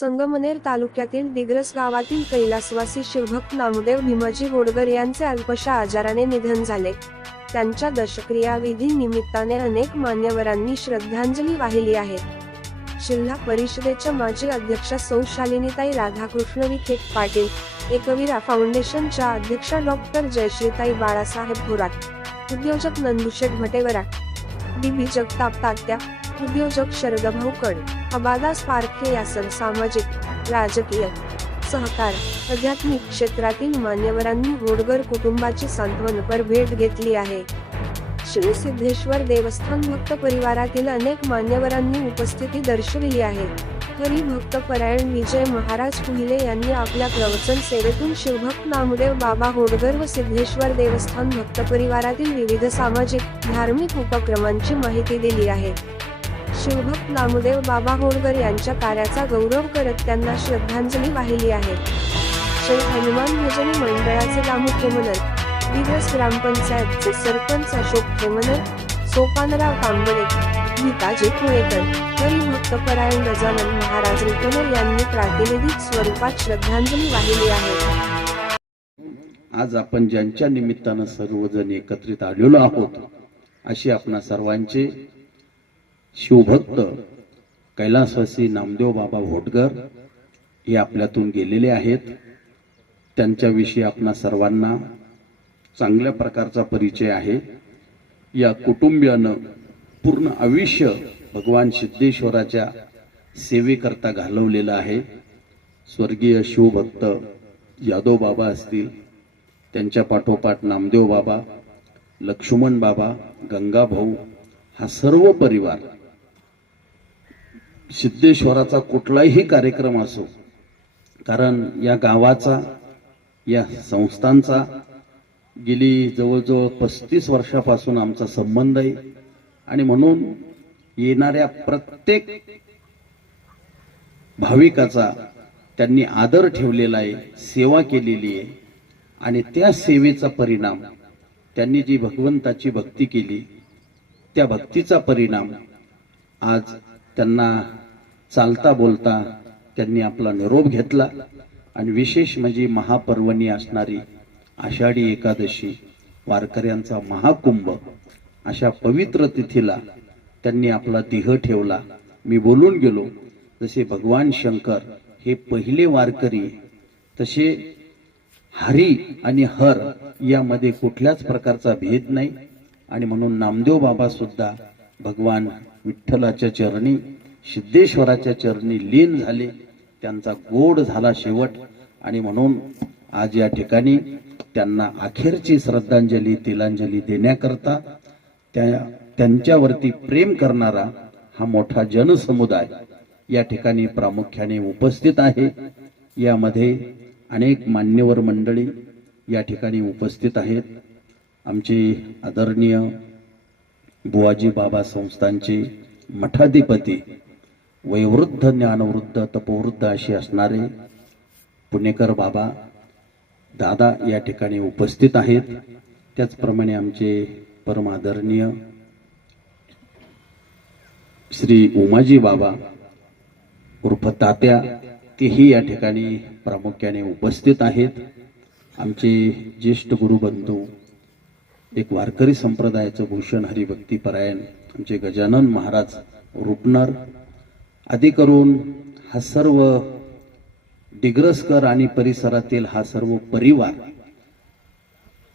संगमनेर तालुक्यातील दिग्रस गावातील कैलासवासी शिवभक्त नामदेव भीमाजी गोडगर यांचे अल्पशा आजाराने निधन झाले. त्यांच्या दशक्रिया विधी निमित्ताने अनेक मान्यवरांनी श्रद्धांजली वाहिली आहे. जिल्हा परिषदेच्या माजी अध्यक्षा सौ शालिनीताई राधाकृष्ण विखे पाटील एकवीरा फाउंडेशनच्या अध्यक्षा डॉक्टर जयश्रीताई बाळासाहेब थोरात उद्योजक नंदुशेठ भटेवरा डीबी जगताप तात्या उद्योजक शरद कड अबादा स्पार्के यासन सामाजिक राजकीय सहकार आध्यात्मिक क्षेत्रातील मान्यवरांनी होडगर कुटुंबाची सांत्वनपर भेट घेतली आहे. श्री सिद्धेश्वर देवस्थान भक्त परिवारातील अनेक मान्यवरांनी उपस्थिती दर्शविली आहे. हरी भक्त परायण विजय महाराज कुहिले यांनी आपल्या प्रवचन सेवेतून शिवभक्त नामदेव बाबा होडगर व सिद्धेश्वर देवस्थान भक्त परिवारातील विविध सामाजिक धार्मिक उपक्रमांची माहिती दिली आहे. शिवभक्त नामदेव बाबा होळकर यांच्या कार्याचा गौरव करत त्यांना श्रद्धांजली वाहिली आहे. श्री हनुमान भजनी मंडळाचे प्रामुख्य म्हणत दिवस ग्रामपंचायतचे सरपंच अशोक खेमनर सोपानराव कांबळे गीताजी पुळेकर हरिभक्त परायण गजानन महाराज रुपनर यांनी प्रातिनिधिक स्वरूपात श्रद्धांजली वाहिली आहे. आज आपण ज्यांच्या निमित्तानं सर्वजण एकत्रित आलेलो आहोत अशी आपणा सर्वांचे शिवभक्त कैलासवासी नामदेव बाबा भोटकर हे आपल्यातून गेलेले आहेत. त्यांच्याविषयी आपणा सर्वांना चांगल्या प्रकारचा परिचय आहे. या कुटुंबियानं पूर्ण आयुष्य भगवान सिद्धेश्वराच्या सेवेकरता घालवलेलं आहे. स्वर्गीय शिवभक्त यादव बाबा असतील त्यांच्या पाठोपाठ नामदेव बाबा लक्ष्मण बाबा गंगाभाऊ हा सर्व परिवार सिद्धेश्वराचा कुठलाही कार्यक्रम असो कारण या गावाचा या संस्थांचा गेली जवळजवळ पस्तीस वर्षापासून आमचा संबंध आहे. आणि म्हणून येणाऱ्या प्रत्येक भाविकाचा त्यांनी आदर ठेवलेला आहे सेवा केलेली आहे. आणि त्या सेवेचा परिणाम त्यांनी जी भगवंताची भक्ती केली त्या भक्तीचा परिणाम आज त्यांना चालता बोलता त्यांनी आपला निरोप घेतला. आणि विशेष म्हणजे महापर्वणी असणारी आषाढी एकादशी वारकऱ्यांचा महाकुंभ अशा पवित्र तिथीला त्यांनी आपला देह ठेवला. मी बोलून गेलो जसे भगवान शंकर हे पहिले वारकरी तसे हरी आणि हर यामध्ये कुठल्याच प्रकारचा भेद नाही. आणि म्हणून नामदेव बाबा सुद्धा भगवान विठ्ठलाच्या चरणी सिद्धेश्वराच्या चरणी लीन झाले. त्यांचा गोड झाला शेवट. आणि म्हणून आज या ठिकाणी त्यांना अखेरची श्रद्धांजली तिलांजली देण्याकरता त्या त्यांच्यावरती प्रेम करणारा हा मोठा जनसमुदाय या ठिकाणी प्रामुख्याने उपस्थित आहे. यामध्ये अनेक मान्यवर मंडळी या ठिकाणी उपस्थित आहेत. आमचे आदरणीय बुवाजी बाबा संस्थांचे मठाधिपती वयोवृद्ध ज्ञानवृद्ध तपवृद्ध असे असणारे पुणेकर बाबा दादा या ठिकाणी उपस्थित आहेत. त्याचप्रमाणे आमचे परमादरणीय श्री उमाजी बाबा उर्फ तात्या तेही या ठिकाणी प्रामुख्याने उपस्थित आहेत. आमचे ज्येष्ठ गुरुबंधू एक वारकरी संप्रदायाचं भूषण हरिभक्ती परायण आमचे गजानन महाराज रुपनर आदी करून हा सर्व डिग्रसकर आणि परिसरातील हा सर्व परिवार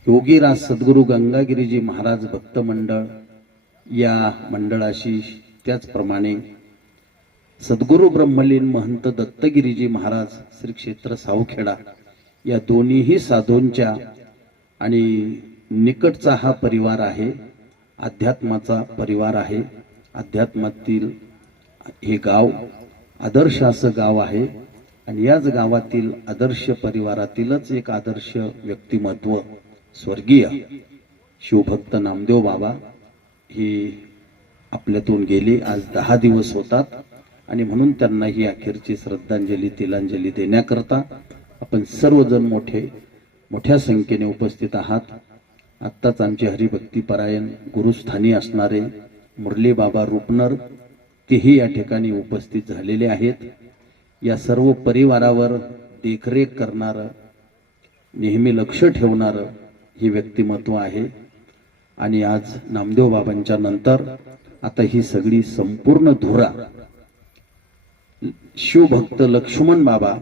योगीराज सद्गुरू गंगागिरीजी महाराज भक्त मंडळ या मंडळाशी त्याचप्रमाणे सद्गुरू ब्रह्मलीन महंत दत्तगिरीजी महाराज श्री क्षेत्र सावखेडा या दोन्हीही साधूंच्या आणि निकटचा हा परिवार आहे अध्यात्माचा परिवार आहे. अध्यात्मातील हे गाव आदर्श असं गाव आहे आणि याच गावातील आदर्श परिवारातीलच एक आदर्श व्यक्तिमत्व स्वर्गीय शिवभक्त नामदेव बाबा हे आपल्यातून गेले. आज दहा दिवस होतात आणि म्हणून त्यांना ही अखेरची श्रद्धांजली तिलांजली देण्याकरता आपण सर्वजण मोठे मोठ्या संख्येने उपस्थित आहात. आत्ताच आमचे हरिभक्तीपरायण गुरुस्थानी असणारे मुरली बाबा रुपनर तेही या ठिकाणी उपस्थित झालेले आहेत. या सर्व परिवारावर देखरेख करणारं नेहमी लक्ष ठेवणारं हे व्यक्तिमत्व आहे. आणि आज नामदेव बाबांच्या नंतर आता ही सगळी संपूर्ण धुरा शिवभक्त लक्ष्मण बाबा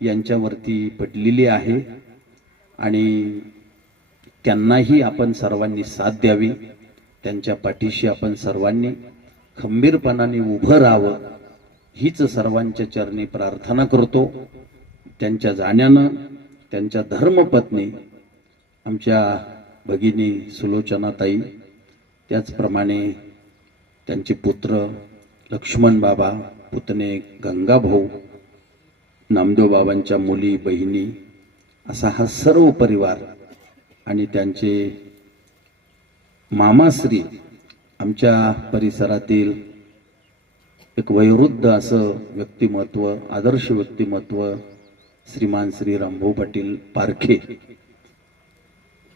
यांच्यावरती पडलेली आहे. आणि त्यांनाही आपण सर्वांनी साथ द्यावी. त्यांच्या पाठीशी आपण सर्वांनी खंबीरपणाने उभं राहावं. हीच सर्वांच्या चरणी प्रार्थना करतो. त्यांच्या जाण्यानं त्यांच्या धर्मपत्नी आमच्या भगिनी सुलोचनाताई त्याचप्रमाणे त्यांचे पुत्र लक्ष्मण बाबा पुतणे गंगाभाऊ नामदेव बाबांच्या मुली बहिणी असा हा सर्व परिवार आणि त्यांचे मामाश्री आमच्या परिसरातील एक वयोवृद्ध असं व्यक्तिमत्व आदर्श व्यक्तिमत्व श्रीमान श्री रामभाऊ पाटील पारखे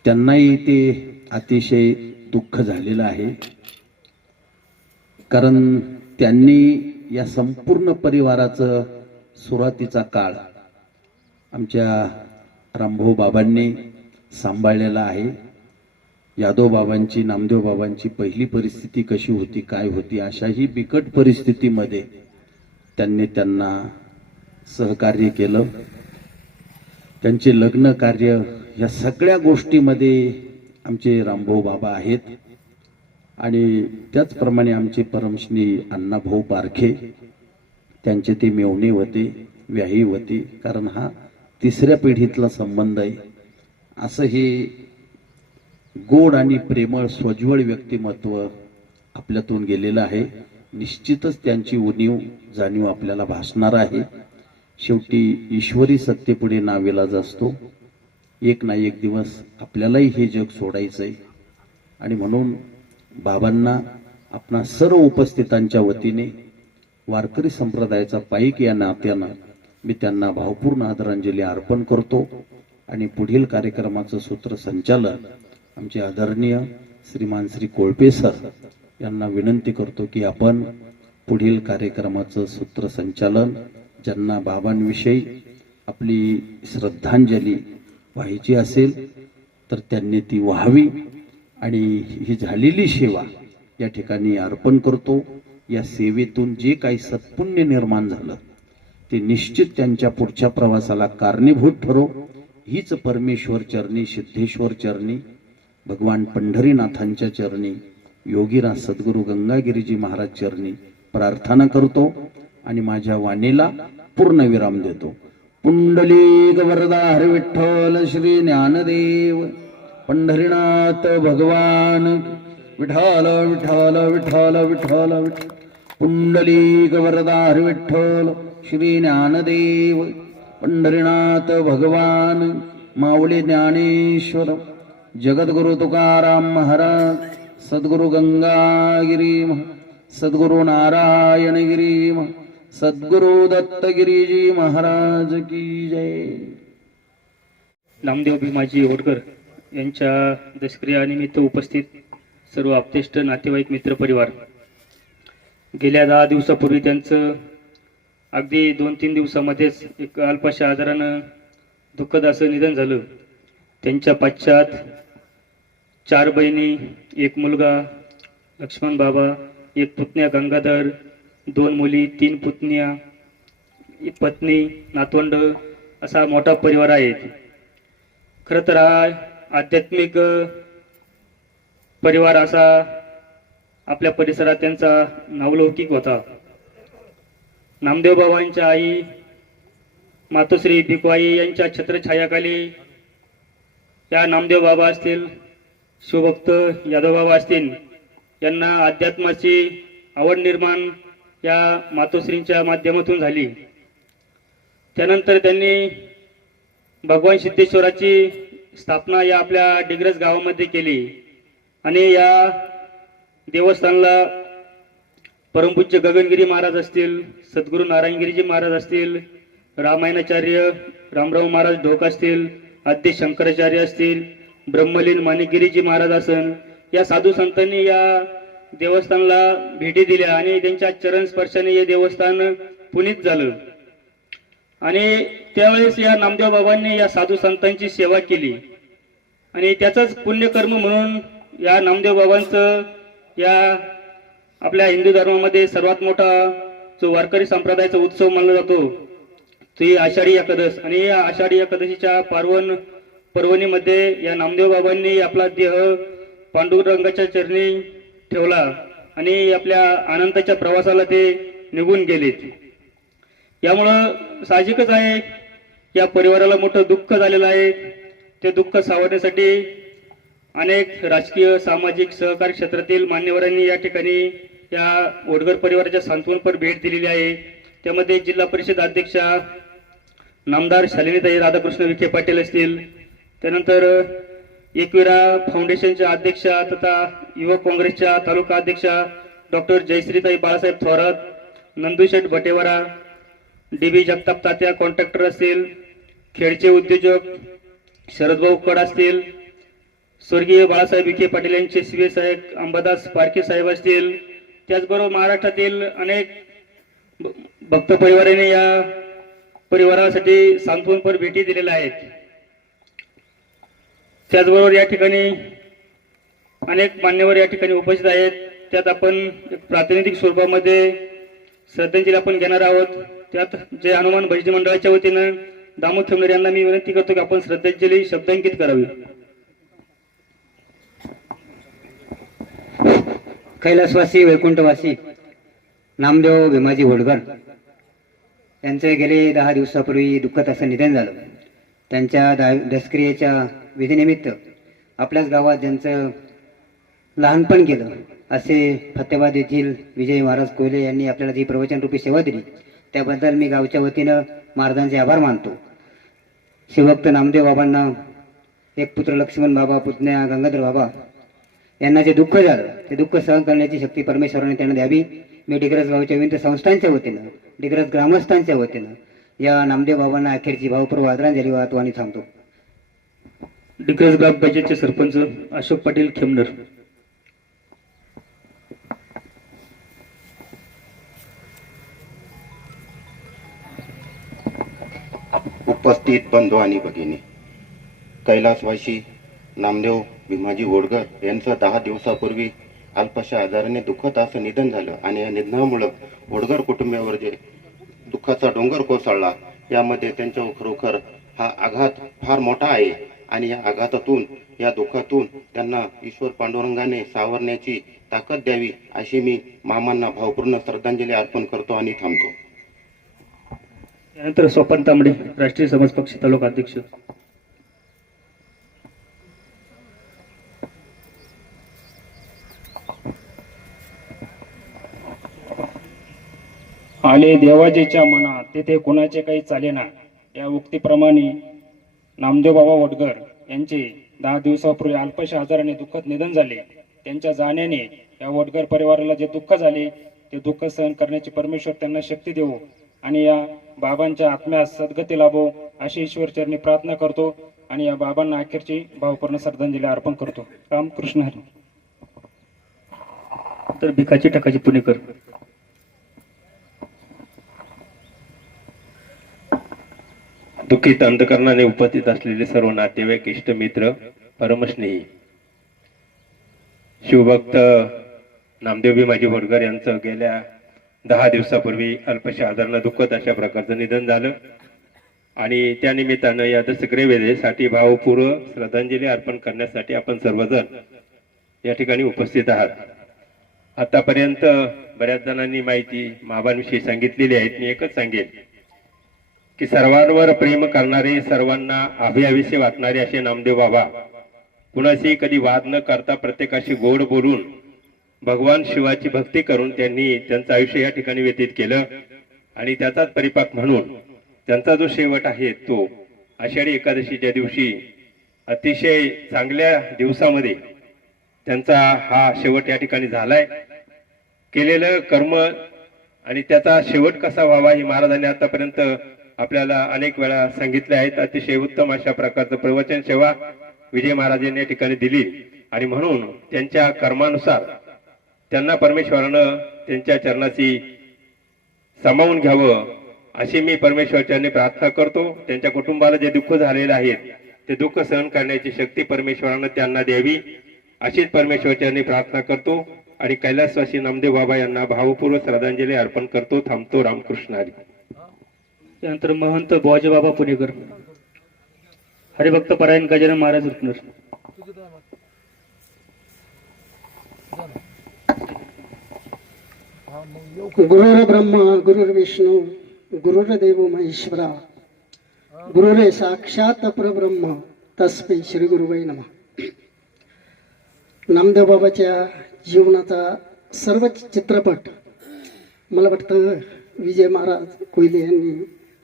त्यांनाही ते अतिशय दुःख झालेलं आहे. कारण त्यांनी या संपूर्ण परिवाराचं सुरुवातीचा काळ आमच्या रामभाऊ बाबांनी सांभाळलेला आहे. यादव बाबांची नामदेव बाबांची पहिली परिस्थिती कशी होती काय होती अशाही बिकट परिस्थितीमध्ये त्यांनी त्यांना सहकार्य केलं. त्यांचे लग्न कार्य या सगळ्या गोष्टीमध्ये आमचे रामभाऊ बाबा आहेत. आणि त्याचप्रमाणे आमचे परमश्री अण्णाभाऊ पारखे त्यांचे ते मेवणे होते व्याही होती. कारण हा तिसऱ्या पिढीतला संबंध आहे. असं हे गोड आणि प्रेमळ स्वज्वळ व्यक्तिमत्व आपल्यातून गेलेलं आहे. निश्चितच त्यांची उणीव जाणीव आपल्याला भासणार आहे. शेवटी ईश्वरी सत्तेपुढे नावेलाज असतो. एक ना एक दिवस आपल्यालाही हे जग सोडायचं आहे आणि म्हणून बाबांना आपणा सर्व उपस्थितांच्या वतीने वारकरी संप्रदायाचा पाईक या नात्यानं मी त्यांना भावपूर्ण आदरांजली अर्पण करतो. आणि पुढील कार्यक्रमाचं सूत्रसंचालन आमचे आदरणीय श्रीमान श्री कोळपे सर यांना विनंती करतो की आपण पुढील कार्यक्रमाचं सूत्रसंचालन ज्यांना बाबांविषयी आपली श्रद्धांजली व्हायची असेल तर त्यांनी ती व्हावी आणि ही झालेली सेवा या ठिकाणी अर्पण करतो. या सेवेतून जे काही सत्पुण्य निर्माण झालं ते निश्चित त्यांच्या पुढच्या प्रवासाला कारणीभूत ठरो. हीच परमेश्वर चरणी सिद्धेश्वर चरणी भगवान पंढरीनाथांच्या चरणी योगीरा सद्गुरू गंगागिरीजी महाराज चरणी प्रार्थना करतो आणि माझ्या वाणीला पूर्ण विराम देतो. पुंडलिक वरदार विठ्ठल श्री ज्ञानदेव पंढरीनाथ भगवान विठाल विठाल विठाल विठाल विठ्ठल पुंडलिक वरदार विठ्ठल श्री ज्ञानदेव पंढरीनाथ भगवान माऊली ज्ञानेश्वर जगद्गुरु तुकाराम महाराज सद्गुरु गंगागिरी सद्गुरु नारायणगिरी महा- सद्गुरु दत्तगिरीजी महाराज की जय. नामदेव भीमाजी होडकर यांच्या दशक्रियानिमित्त उपस्थित सर्व आपतेष्ट नातेवाईक मित्रपरिवार गेल्या दहा दिवसापूर्वी त्यांचं अगदी दोन तीन दिवसामध्येच एक अल्पशा आजारानं दुःखद असं निधन झालं. त्यांच्या पश्चात चार बहिणी एक मुलगा लक्ष्मण बाबा एक पुतण्या गंगाधर दोन मुली तीन पुतण्या एक पत्नी नातवंड असा मोठा परिवार आहे खरं तर हा आध्यात्मिक परिवार असा आपल्या परिसरात त्यांचा नावलौकिक होता. नामदेव बाबांच्या आई मातोश्री भिकवाई यांच्या छत्रछायाखाली या नामदेव बाबा असतील शिवभक्त यादव बाबा असतील यांना अध्यात्माची आवड निर्माण या मातोश्रींच्या माध्यमातून झाली. त्यानंतर त्यांनी भगवान सिद्धेश्वराची स्थापना या आपल्या डिग्रज गावामध्ये केली आणि या देवस्थानला परमपूज्य गगनगिरी महाराज असतील सद्गुरू नारायणगिरीजी महाराज असतील रामायणाचार्य रामराव महाराज ढोक असतील आद्य शंकराचार्य असतील ब्रह्मलीन माणिकगिरीजी महाराज असन या साधू संतांनी या देवस्थानला भेटी दिल्या आणि त्यांच्या चरण स्पर्शाने हे देवस्थान पुनीत झालं. आणि त्यावेळेस या नामदेव बाबांनी या साधू संतांची सेवा केली. आणि त्याचंच पुण्यकर्म म्हणून या नामदेव बाबांचं या आपल्या हिंदू धर्मामध्ये सर्वात मोठा जो वारकरी संप्रदायाचा उत्सव मानला जातो ती आषाढी एकादश. आणि या आषाढी एकादशीच्या पार्वन पर्वणीमध्ये या नामदेव बाबांनी आपला देह पांडुरंगाच्या चरणी ठेवला आणि आपल्या आनंदाच्या प्रवासाला ते निघून गेलेत यामुळं साहजिकच आहे या परिवाराला मोठं दुःख झालेलं आहे. ते दुःख सावरण्यासाठी अनेक राजकीय सामाजिक सहकारी क्षेत्रातील मान्यवरांनी या ठिकाणी त्या ओडगर परिवाराच्या सांत्वनपर भेट दिलेली आहे. त्यामध्ये जिल्हा परिषद अध्यक्षा नामदार शालिनीताई राधाकृष्ण विखे पाटील असतील. त्यानंतर एकविरा फाउंडेशनच्या अध्यक्षा तथा युवक काँग्रेसच्या तालुका अध्यक्षा डॉक्टर जयश्रीताई Balasaheb Thorat नंदूशेठ Bhatewara D B Jagtap Tatya contractor असतील खेडचे उद्योजक शरदभाऊ कड असतील स्वर्गीय बाळासाहेब विखे पाटील यांचे शिवे साहेब अंबादास पारखे साहेब असतील त्याचबरोबर महाराष्ट्रातील अनेक भ- भक्त परिवाराने या परिवारासाठी सांत्वनपर भेटी दिलेल्या आहेत. त्याचबरोबर या ठिकाणी अनेक मान्यवर या ठिकाणी उपस्थित आहेत. त्यात आपण एक प्रातिनिधिक स्वरूपामध्ये श्रद्धांजली आपण घेणार आहोत. त्यात जे हनुमान भजनी मंडळाच्या वतीनं दामोद थेमनेर यांना मी विनंती करतो की आपण श्रद्धांजली शब्दांकित करावी. कैलासवासी वैकुंठवासी नामदेव भीमाजी होडकर त्यांचे गेले दहा दिवसापूर्वी दुःखद असं निधन झालं. त्यांच्या दा दसक्रियेच्या विधीनिमित्त आपल्याच गावात ज्यांचं लहानपण केलं असे फतेबाद येथील विजय महाराज कोहले यांनी आपल्याला जी प्रवचनरूपी सेवा दिली त्याबद्दल मी गावच्या वतीनं महाराजांचे आभार मानतो. शिवभक्त नामदेव बाबांना एक पुत्र लक्ष्मण बाबा पुतण्या गंगाधर बाबा यांना जे दुःख झालं ते दुःख सहन करण्याची शक्ती परमेश्वराने त्यांना द्यावी. मी डिग्रज गावच्या विविध संस्थांच्या वतीनं डिग्रज ग्रामस्थांच्या वतीनं या नामदेव बाबांना अखेरची भावपूर्व आदरांजली वाहतो आणि थांबतो डिग्रज ग्रामपंचायतचे सरपंच अशोक पाटील खेमनर. उपस्थित बंधू आणि भगिनी कैलासवासी नामदेव भीमाजी होडकर यांचं दहा दिवसापूर्वी अल्पशा आजाराने दुःखद असं निधन झालं आणि या निधनामुळं होडकर कुटुंबियावर जे दुःखाचा डोंगर कोसळला यामध्ये त्यांच्या खरोखर हा आघात फार मोठा आहे आणि या आघातातून या दुःखातून त्यांना ईश्वर पांडुरंगाने सावरण्याची ताकद द्यावी अशी मी मामांना भावपूर्ण श्रद्धांजली अर्पण करतो आणि थांबतो. त्यानंतर स्वपन तांबडे राष्ट्रीय समाज पक्ष तालुका अध्यक्ष. आले देवाजीच्या मनात तेथे कुणाचे काही चालेना या उक्तीप्रमाणे नामदेव बाबा वडगर यांचे दहा दिवसापूर्वी अल्पशा आजाराने दुःखद निधन झाले. त्यांच्या जाण्याने या वडगर परिवाराला जे दुःख झाले ते दुःख सहन करण्याची परमेश्वर त्यांना शक्ती देवो आणि या बाबांच्या आत्म्यास सद्गती लाभो अशी ईश्वरचरणी प्रार्थना करतो आणि या बाबांना अखेरची भावपूर्ण श्रद्धांजली अर्पण करतो. रामकृष्ण हरी. तर भिकाची टाकाची पुणेकर. दुःखित अंधकरणाने उपस्थित असलेले सर्व नातेवाईक इष्टमित्र परमस्नेही. शिवभक्त नामदेव भीमाजी होडकर यांचं गेल्या दहा दिवसापूर्वी अल्पशा आजारानं दुःखद अशा प्रकारचं निधन झालं. आणि त्या निमित्तानं या दसग्रे वेळेसाठी भावपूर्व श्रद्धांजली अर्पण करण्यासाठी आपण सर्वजण या ठिकाणी उपस्थित आहात. आतापर्यंत बऱ्याच जणांनी माहिती महाबांविषयी सांगितलेली आहे मी एकच सांगेन. की सर्वांवर प्रेम करणारे सर्वांना अभियाविषयी वाटणारे असे नामदेव बाबा. कुणाशी कधी वाद न करता प्रत्येकाशी गोड बोलून भगवान शिवाची भक्ती करून त्यांनी त्यांचं आयुष्य या ठिकाणी व्यतीत केलं आणि त्याचाच परिपाक म्हणून त्यांचा जो शेवट आहे तो आषाढी एकादशीच्या दिवशी अतिशय चांगल्या दिवसामध्ये त्यांचा हा शेवट या ठिकाणी झालाय. केलेलं कर्म आणि त्याचा शेवट कसा व्हावा हे महाराजांनी आतापर्यंत आपल्याला अनेक वेळा सांगितले आहेत अतिशय उत्तम अशा प्रकारचं प्रवचन सेवा विजय महाराजांनी या ठिकाणी दिली. आणि म्हणून त्यांच्या कर्मानुसार त्यांना परमेश्वरानं त्यांच्या चरणाशी सामावून घ्यावं अशी मी परमेश्वरच्यांनी प्रार्थना करतो. त्यांच्या कुटुंबाला जे दुःख झालेले आहेत ते दुःख सहन करण्याची शक्ती परमेश्वरानं त्यांना द्यावी अशीच परमेश्वरच्यांनी प्रार्थना करतो. आणि कैलासवासी नामदेव बाबा यांना भावपूर्वक श्रद्धांजली अर्पण करतो. थांबतो रामकृष्ण हरी. त्यानंतर महंत बाबा पुणेकर. हरिभक्त परायण गजानन महाराज रुपनर गुरुर ब्रह्मा गुरुर्विष्णू गुरुर्देव महेश्वरा गुरुरे साक्षात परब्रह्म तस्मै श्री गुरुवै नम. नामदेव बाबाच्या जीवनाचा सर्व चित्रपट मला वाटतं विजय महाराज कोयले यांनी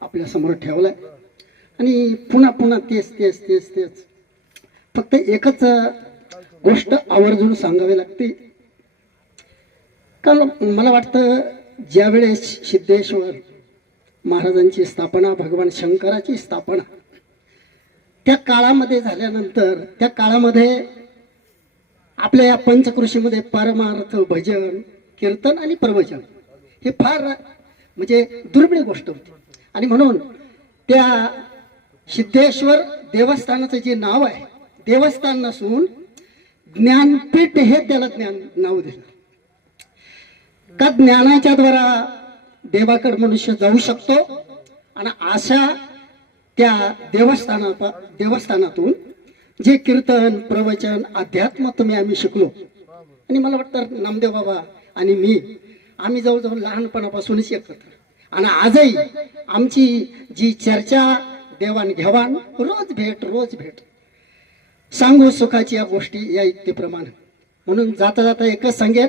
आपल्यासमोर ठेवलं आणि पुन्हा पुन्हा तेच तेच तेच तेच. फक्त एकच गोष्ट आवर्जून सांगावी लागते. कारण मला वाटतं ज्यावेळेस सिद्धेश्वर महाराजांची स्थापना भगवान शंकराची स्थापना त्या काळामध्ये झाल्यानंतर त्या काळामध्ये आपल्या या पंचकृषीमध्ये परमार्थ भजन कीर्तन आणि प्रवचन हे फार म्हणजे दुर्मिळ गोष्ट होती. आणि म्हणून त्या सिद्धेश्वर देवस्थानाचं जे नाव आहे देवस्थान नसून ज्ञानपीठ हे त्याला ज्ञान नाव दिलं का ज्ञानाच्या द्वारा देवाकडे मनुष्य जाऊ शकतो? आणि अशा त्या देवस्थाना देवस्थानातून जे कीर्तन प्रवचन अध्यात्म तुम्ही आम्ही शिकलो. आणि मला वाटतं नामदेव बाबा आणि मी आम्ही जवळजवळ लहानपणापासूनच एकत्र आणि आजही आमची जी चर्चा देवाणघेवाण रोज भेट रोज भेट. सांगू सुखाची या गोष्टी या युक्तीप्रमाणे. म्हणून जाता जाता एकच सांगेन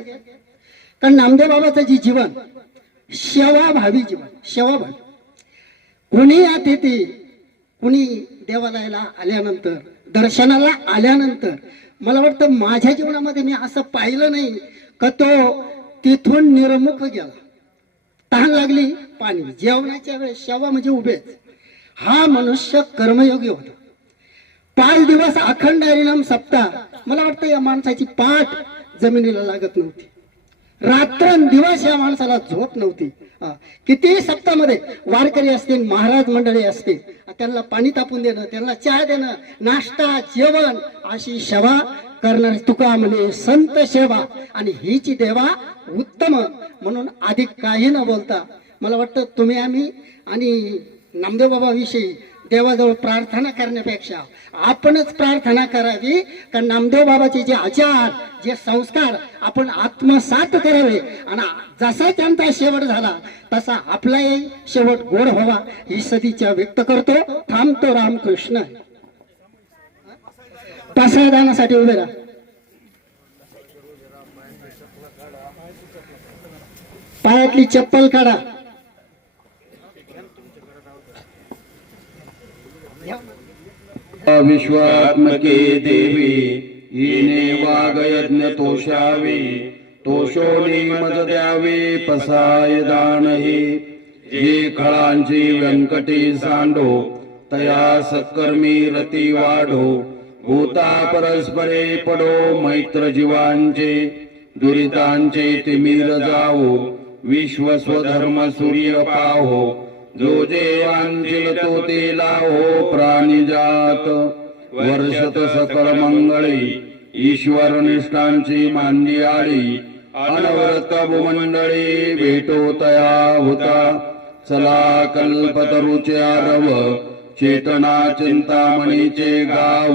कारण नामदेव बाबाचं जे जीवन सेवाभावी जीवन सेवाभावी कुणी अतिथी कुणी देवालयाला आल्यानंतर दर्शनाला आल्यानंतर मला वाटतं माझ्या जीवनामध्ये मी असं पाहिलं नाही का तो तिथून निर्मुख गेला. तहान लागली पाणी जेवणाच्या वेळेस शेवा म्हणजे उभेच. हा मनुष्य कर्मयोगी होता. पाच दिवस अखंड हरिनाम सप्ताह. मला वाटतं या माणसाची पाठ जमिनीला लागत नव्हती. रात्रंदिवस या माणसाला झोप नव्हती. हा. कितीही सप्तामध्ये वारकरी असतील महाराज मंडळी असतील त्यांना पाणी तापून देणं त्यांना चहा देणं नाश्ता जेवण अशी सेवा करणारी तुका म्हणे संत सेवा. आणि हीची देवा उत्तम. म्हणून अधिक काही न बोलता मला वाटतं तुम्ही आम्ही आणि नामदेव देवाजवळ प्रार्थना करण्यापेक्षा आपणच प्रार्थना करावी. कारण नामदेव बाबाचे जे आचार जे संस्कार आपण आत्मसात करावे. आणि जसा त्यांचा शेवट झाला तसा आपलाही शेवट गोड व्हावा ही सदिच्छा व्यक्त करतो. थांबतो रामकृष्ण. प्रसादानासाठी उभे राहा. पायातली चप्पल काढा. विश्वात्मके देवी येणे वागयज्ञ तोषावे तोषोनी मज द्यावे पसाय दानही. जे खळांची व्यंकटी सांडो तया सत्कर्मी रती वाढो. भूता परस्परे पडो मैत्र जीवांचे दुरितांचे तिमिर जावो विश्व स्वधर्म सूर्य पाहो जो देवांचे तो ते लावो प्राणी जात. वर्षत सकल मंगळी ईश्वर निष्ठांची आळी अनवरत भूमंडळी भेटो तया होता. चला कल्पतरुचे आरव चेतना चिंतामणीचे गाव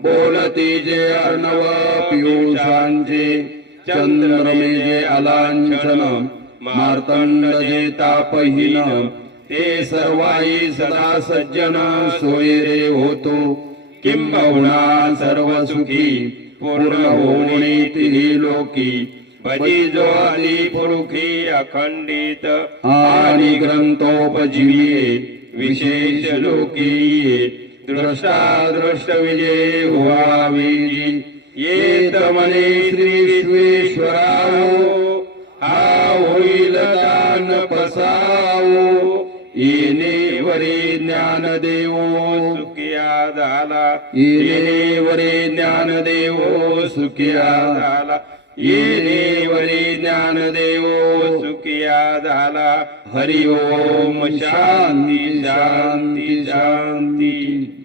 बोलती जे अर्णव पियुषांचे चंद्रमे जे अलांचन मार्तंड जे तापहीन ते सर्वाई सदा सज्जन सोयरे होतो. किंबहुना सर्व सुखी पूर्ण होणी तिही लोकी. भजी जो आली पुरुखी अखंडित आणि ग्रंथोपजीविये. विशेष लोकी दृष्टा दृष्ट विजय व्हावी येत मने श्री विश्वेश्वराओ हा होईल दान पसाओ येणे वरे ज्ञान देवो सुखिया झाला येणे वरे ज्ञान देवो सुखिया झाला येणे वरे ज्ञान ज्ञानदेव सुखिया झाला हरि हरिओम शांती शांती शांती